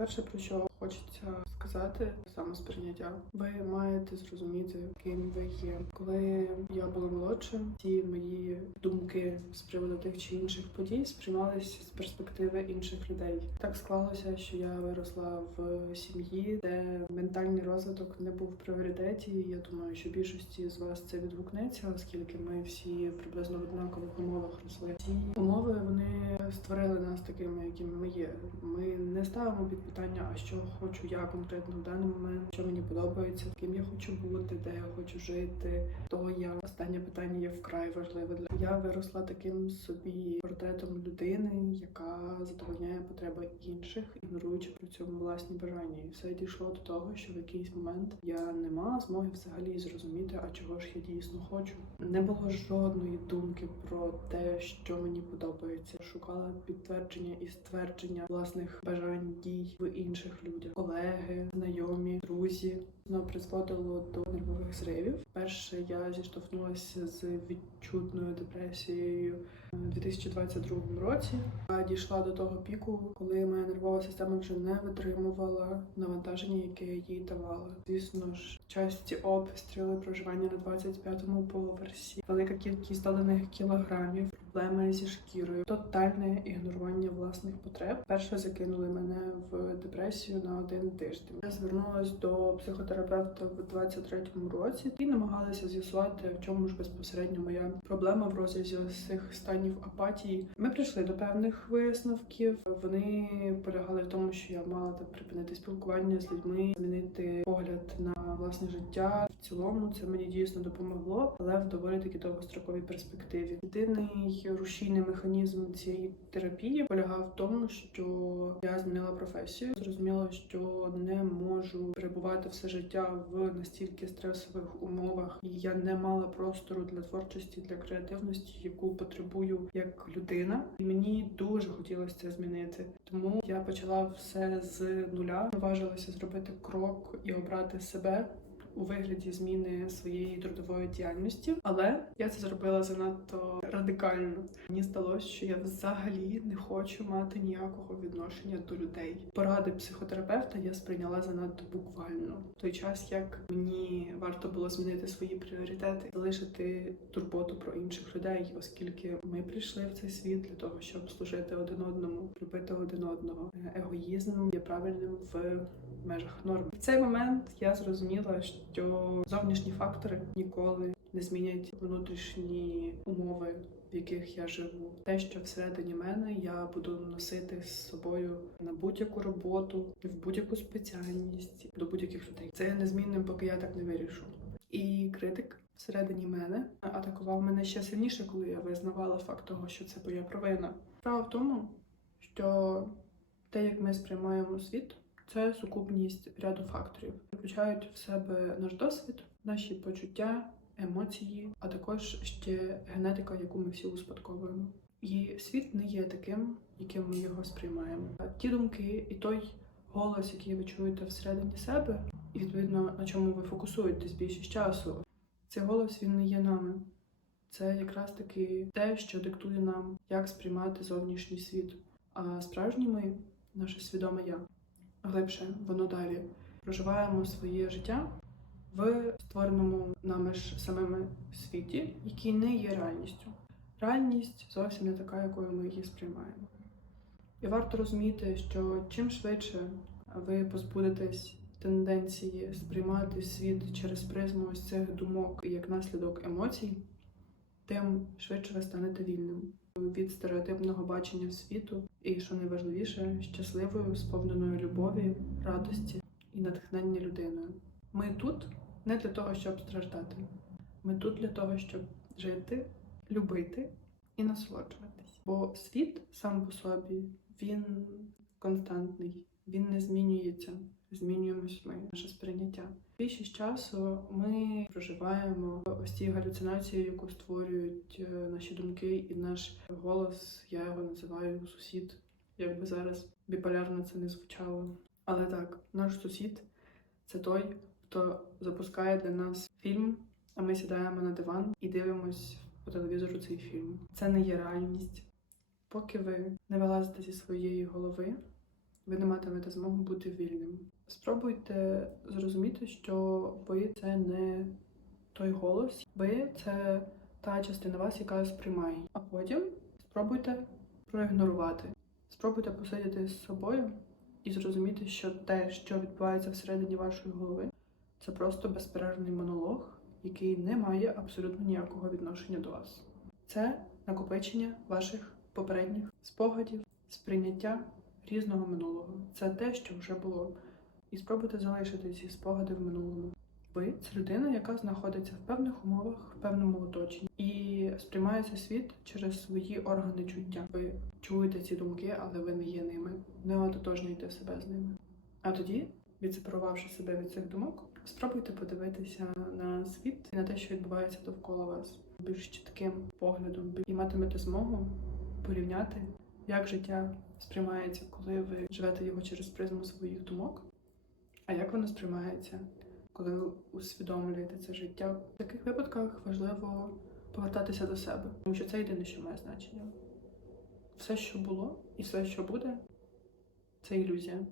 Перше, про що хочеться сказати, самосприйняття. Ви маєте зрозуміти, ким ви є. Коли я була молодшим, ті мої думки з приводу тих чи інших подій сприймалися з перспективи інших людей. Так склалося, що я виросла в сім'ї, де ментальний розвиток не був в пріоритеті. Я думаю, що більшості з вас це відгукнеться, оскільки ми всі приблизно в однакових умовах росли. Ці умови вони створили нас такими, якими ми є. Ми не ставимо під питання, а що хочу я конкретно в даний момент, що мені подобається, ким я хочу бути, де я хочу жити. То я останнє питання є вкрай важливе для я виросла таким собі портретом людини, яка задовольняє потреби інших, ігноруючи при цьому власні бажання. І все дійшло до того, що в якийсь момент я не мала змоги взагалі зрозуміти, а чого ж я дійсно хочу. Не було жодної думки про те, що мені подобається. Шукала підтвердження і ствердження власних бажань дій в інших людях, колеги, знайомі, друзі. Воно призводило до нервових зривів. Перше я зіштовхнулася з відчутною депресією у 2022 році. Дійшла до того піку, коли моя нервова система вже не витримувала навантаження, яке їй давала. Звісно ж, часті обстріли, проживання на 25-му поверсі, велика кількість доданих кілограмів, проблеми зі шкірою, тотальне ігнорування власних потреб. Перше закинули мене в депресію на один тиждень. Я звернулася до психотерапевта в 23-му році і намагалася з'ясувати, в чому ж безпосередньо моя проблема в розрізі цих станів апатії. Ми прийшли до певних висновків. Вони полягали в тому, що я мала так припинити спілкування з людьми, змінити погляд на власне життя. В цілому це мені дійсно допомогло, але в доволі таки довгостроковій перспективі. Єдиний рушійний механізм цієї терапії полягав в тому, що я змінила професію. Зрозуміла, що не можу перебувати все життя в настільки стресових умовах, і я не мала простору для творчості, для креативності, яку потребую як людина. І мені дуже хотілося це змінити. Тому я почала все з нуля, наважилася зробити крок і обрати себе у вигляді зміни своєї трудової діяльності, але я це зробила занадто радикально. Мені здалося, що я взагалі не хочу мати ніякого відношення до людей. Поради психотерапевта я сприйняла занадто буквально. В той час як мені варто було змінити свої пріоритети, залишити турботу про інших людей, оскільки ми прийшли в цей світ для того, щоб служити один одному, любити один одного. Егоїзм є правильним в межах норм. В цей момент я зрозуміла, що зовнішні фактори ніколи не змінять внутрішні умови, в яких я живу. Те, що всередині мене я буду носити з собою на будь-яку роботу, в будь-яку спеціальність до будь-яких людей. Це незмінним, поки я так не вирішу. І критик всередині мене атакував мене ще сильніше, коли я визнавала факт того, що це моя провина. Справа в тому, що те, як ми сприймаємо світ, це сукупність ряду факторів, включають в себе наш досвід, наші почуття, емоції, а також ще генетика, яку ми всі успадковуємо. І світ не є таким, яким ми його сприймаємо. Ті думки і той голос, який ви чуєте всередині себе, і відповідно на чому ви фокусуєтесь більшість часу, цей голос він не є нами. Це якраз таки те, що диктує нам, як сприймати зовнішній світ. А справжній ми, наше свідоме я глибше, воно далі. Проживаємо своє життя в створеному нами ж самими світі, який не є реальністю. Реальність зовсім не така, якою ми її сприймаємо. І варто розуміти, що чим швидше ви позбудетесь тенденції сприймати світ через призму ось цих думок як наслідок емоцій, тим швидше ви станете вільним від стереотипного бачення світу і, що найважливіше, щасливою, сповненою любові, радості і натхнення людиною. Ми тут не для того, щоб страждати. Ми тут для того, щоб жити, любити і насолоджуватись. Бо світ сам по собі він константний, він не змінюється. Змінюємось ми, наше сприйняття. Більшість часу ми проживаємо ось ці галюцинації, яку створюють е, наші думки, і наш голос, я його називаю сусід, якби зараз біполярно це не звучало. Але так, наш сусід це той, хто запускає для нас фільм, а ми сідаємо на диван і дивимось по телевізору цей фільм. Це не є реальність. Поки ви не вилазите зі своєї голови ви не матимете змогу бути вільним. Спробуйте зрозуміти, що ви це не той голос, ви це та частина вас, яка сприймає. А потім спробуйте проігнорувати. Спробуйте посидіти з собою і зрозуміти, що те, що відбувається всередині вашої голови, це просто безперервний монолог, який не має абсолютно ніякого відношення до вас. Це накопичення ваших попередніх спогадів, сприйняття різного минулого. Це те, що вже було. І спробуйте залишити ці спогади в минулому. Ви це людина, яка знаходиться в певних умовах, в певному оточенні, і сприймає цей світ через свої органи чуття. Ви чуєте ці думки, але ви не є ними, не ототожнюєте себе з ними. А тоді, відсепарувавши себе від цих думок, спробуйте подивитися на світ і на те, що відбувається довкола вас, більш чітким поглядом, і матимете змогу порівняти, як життя сприймається, коли ви живете його через призму своїх думок, а як воно сприймається, коли ви усвідомлюєте це життя. В таких випадках важливо повертатися до себе, тому що це єдине, що має значення. Все, що було, і все, що буде, це ілюзія.